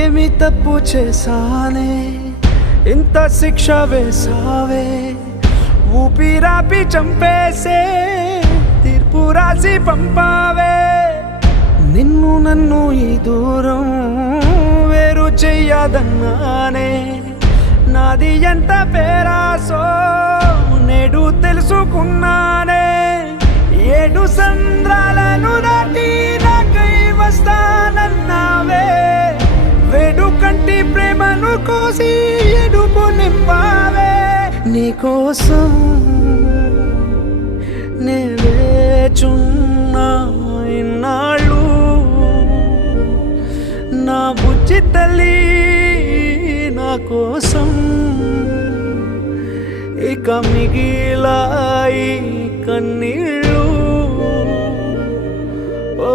ఏమి తప్పు చేశానే ఇంత శిక్ష వేసావే ఊపిరాపి చంపేసే తీర్పు రాసి పంపావే నిన్ను నన్ను ఈ దూరం వేరు చెయ్యదన్నానే నాది ఎంత పేరాసో నేడు తెలుసుకున్నానే 7 సంద్రాలను దాటి నాకై వస్తానన్నావే వేడుకంటి ప్రేమను కోసి ఎడుపు నింపావే నీకోసం నే వేచున్నా ఇన్నాళ్ళు నా బుజ్జి తల్లి నా కోసం ఇక మిగిలాయి కన్నీళ్ళు ఓ